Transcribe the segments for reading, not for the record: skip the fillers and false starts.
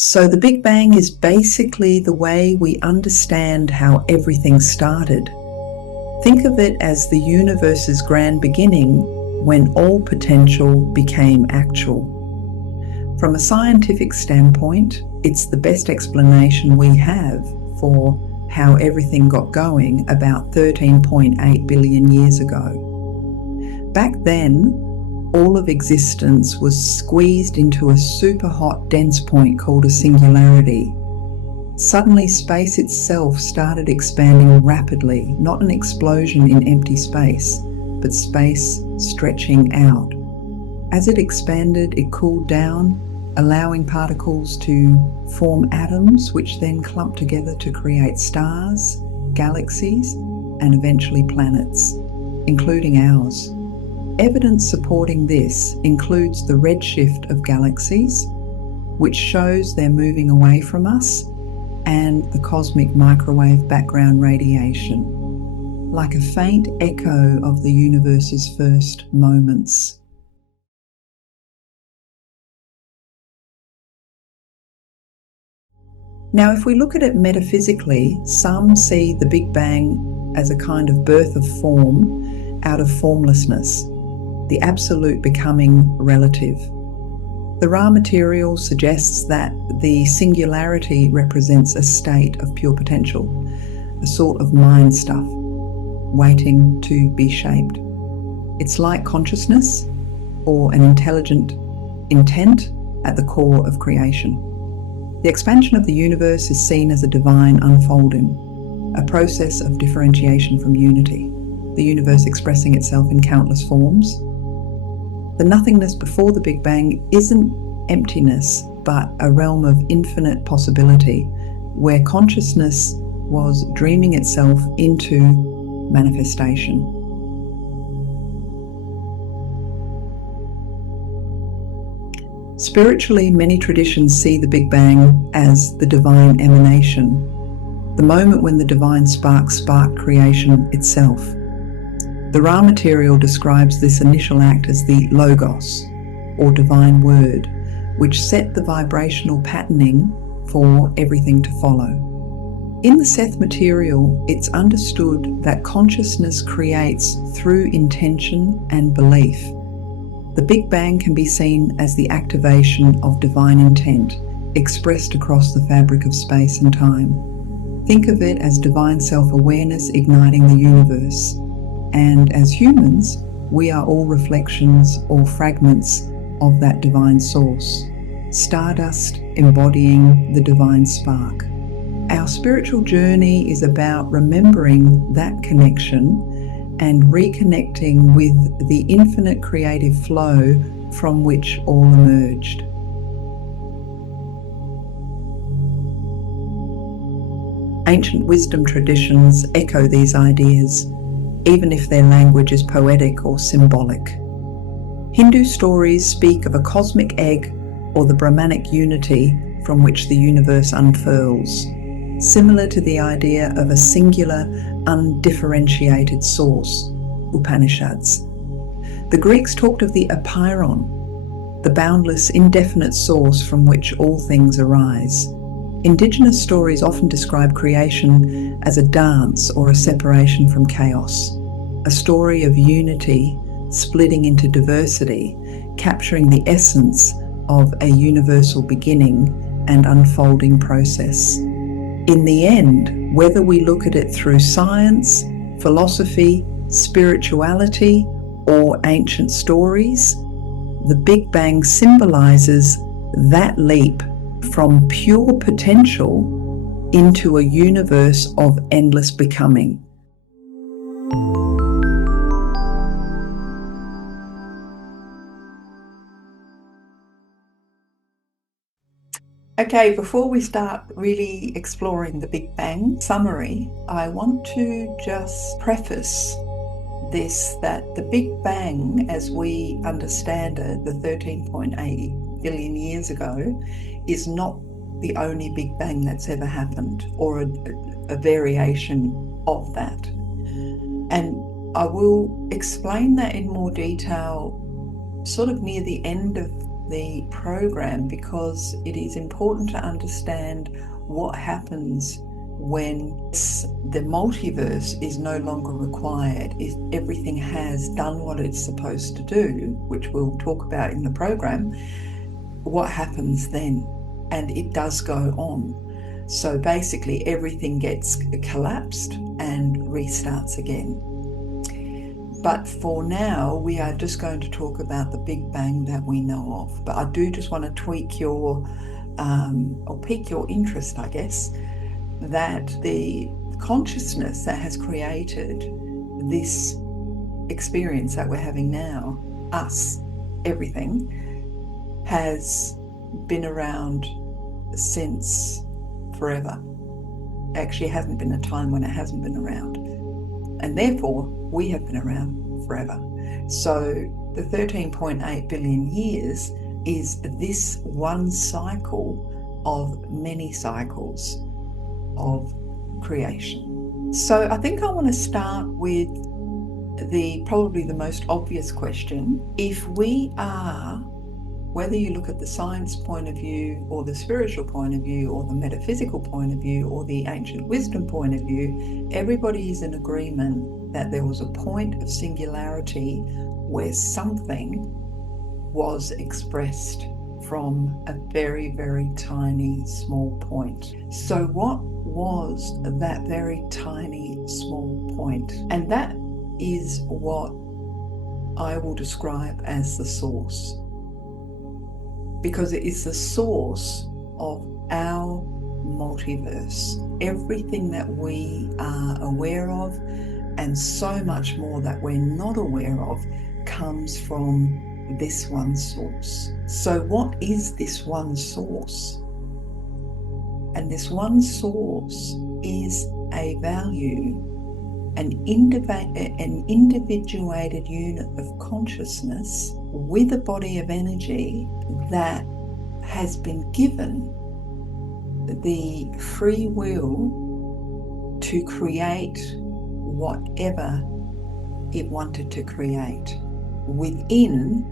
So the Big Bang is basically the way we understand how everything started. Think of it as the universe's grand beginning when all potential became actual. From a scientific standpoint, it's the best explanation we have for how everything got going about 13.8 billion years ago. Back then, all of existence was squeezed into a super hot dense point called a singularity. Suddenly, space itself started expanding rapidly, not an explosion in empty space, but space stretching out. As it expanded, it cooled down, allowing particles to form atoms, which then clumped together to create stars, galaxies, and eventually planets, including ours. Evidence supporting this includes the redshift of galaxies, which shows they're moving away from us, and the cosmic microwave background radiation, like a faint echo of the universe's first moments. Now, if we look at it metaphysically, some see the Big Bang as a kind of birth of form out of formlessness, the absolute becoming relative. The raw material suggests that the singularity represents a state of pure potential, a sort of mind stuff, waiting to be shaped. It's like consciousness or an intelligent intent at the core of creation. The expansion of the universe is seen as a divine unfolding, a process of differentiation from unity, the universe expressing itself in countless forms. The nothingness before the Big Bang isn't emptiness, but a realm of infinite possibility, where consciousness was dreaming itself into manifestation. Spiritually, many traditions see the Big Bang as the divine emanation, the moment when the divine spark sparked creation itself. The raw material describes this initial act as the Logos, or divine word, which set the vibrational patterning for everything to follow. In the Seth material, it's understood that consciousness creates through intention and belief. The Big Bang can be seen as the activation of divine intent, expressed across the fabric of space and time. Think of it as divine self-awareness igniting the universe. And as humans, we are all reflections or fragments of that divine source, stardust embodying the divine spark. Our spiritual journey is about remembering that connection and reconnecting with the infinite creative flow from which all emerged. Ancient wisdom traditions echo these ideas, even if their language is poetic or symbolic. Hindu stories speak of a cosmic egg or the Brahmanic unity from which the universe unfurls, similar to the idea of a singular, undifferentiated source, Upanishads. The Greeks talked of the apeiron, the boundless, indefinite source from which all things arise. Indigenous stories often describe creation as a dance or a separation from chaos, a story of unity splitting into diversity, capturing the essence of a universal beginning and unfolding process. In the end, whether we look at it through science, philosophy, spirituality, or ancient stories, the Big Bang symbolizes that leap from pure potential into a universe of endless becoming. Okay, before we start really exploring the Big Bang summary, I want to just preface this, that the Big Bang, as we understand it, the 13.8 billion years ago, is not the only Big Bang that's ever happened, or a variation of that. And I will explain that in more detail sort of near the end of the program because it is important to understand what happens when the multiverse is no longer required. If everything has done what it's supposed to do, which we'll talk about in the program, what happens then? And it does go on. So basically everything gets collapsed and restarts again. But for now, we are just going to talk about the Big Bang that we know of. But I do just want to tweak your, or pique your interest, I guess, that the consciousness that has created this experience that we're having now, us, everything, has been around since forever. Actually, hasn't been a time when it hasn't been around. And therefore, we have been around forever. So the 13.8 billion years is this one cycle of many cycles of creation. So I think I want to start with probably the most obvious question. If we are, whether you look at the science point of view or the spiritual point of view or the metaphysical point of view or the ancient wisdom point of view, everybody is in agreement that there was a point of singularity where something was expressed from a very, very tiny, small point. So what was that very tiny, small point? And that is what I will describe as the source, because it is the source of our multiverse. Everything that we are aware of and so much more that we're not aware of comes from this one source. So what is this one source? And this one source is a value, an individuated unit of consciousness with a body of energy that has been given the free will to create whatever it wanted to create within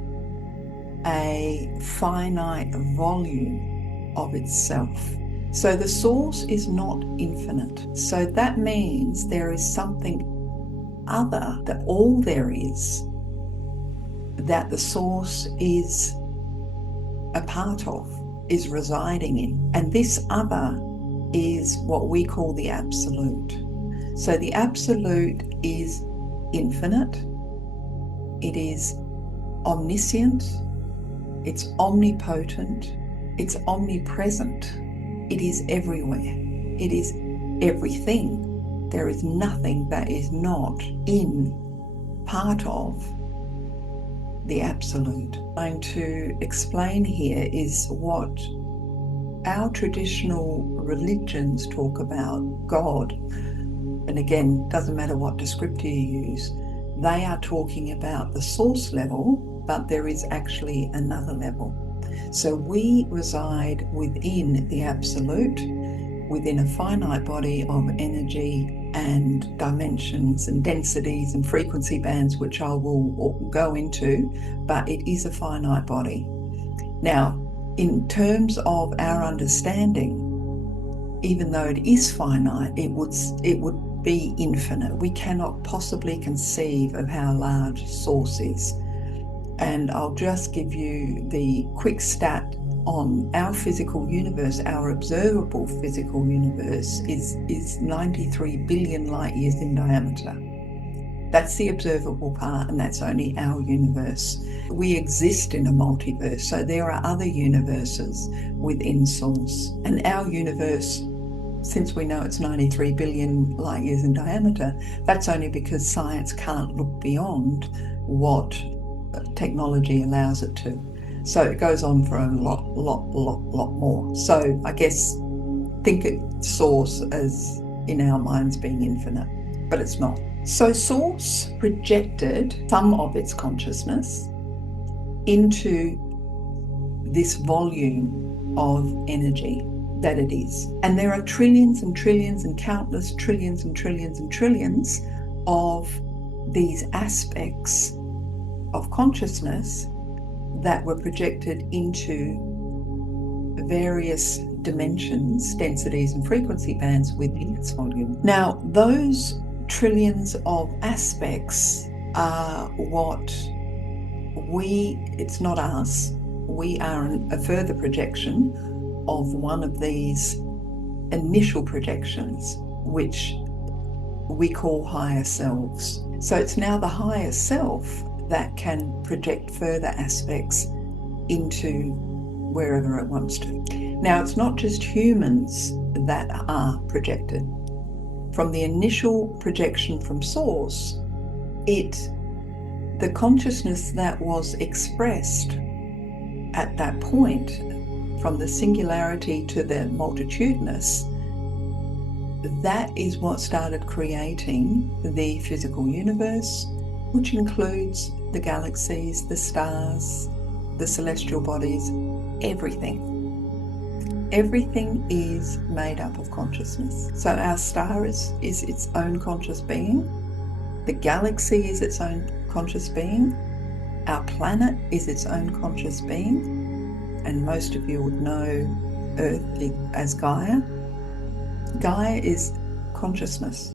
a finite volume of itself. So the source is not infinite. So that means there is something other, that all there is, that the source is a part of, is residing in. And this other is what we call the absolute. So the absolute is infinite, it is omniscient, it's omnipotent, it's omnipresent, it is everywhere, it is everything. There is nothing that is not in, part of the absolute. What I'm going to explain here is what our traditional religions talk about God. And again, doesn't matter what descriptor you use, they are talking about the source level, but there is actually another level. So we reside within the absolute, within a finite body of energy and dimensions and densities and frequency bands, which I will go into, but it is a finite body. Now, in terms of our understanding, even though it is finite, it would be infinite. We cannot possibly conceive of how large source is. And I'll just give you the quick stat on our physical universe. Our observable physical universe is 93 billion light years in diameter. That's the observable part, and that's only our universe. We exist in a multiverse, so there are other universes within source. And our universe, since we know it's 93 billion light years in diameter, that's only because science can't look beyond what technology allows it to. So it goes on for a lot more. So I guess think of source as in our minds being infinite, but it's not. So source projected some of its consciousness into this volume of energy that it is. And there are trillions and trillions and countless trillions and trillions and trillions of these aspects of consciousness that were projected into various dimensions, densities and frequency bands within its volume. Now, those trillions of aspects are what it's not us, we are a further projection of one of these initial projections, which we call higher selves. So it's now the higher self that can project further aspects into wherever it wants to. Now, it's not just humans that are projected. From the initial projection from Source, the consciousness that was expressed at that point, from the singularity to the multitudinous, that is what started creating the physical universe, which includes the galaxies, the stars, the celestial bodies, everything. Everything is made up of consciousness. So our star is its own conscious being. The galaxy is its own conscious being. Our planet is its own conscious being. And most of you would know Earth as Gaia. Gaia is consciousness.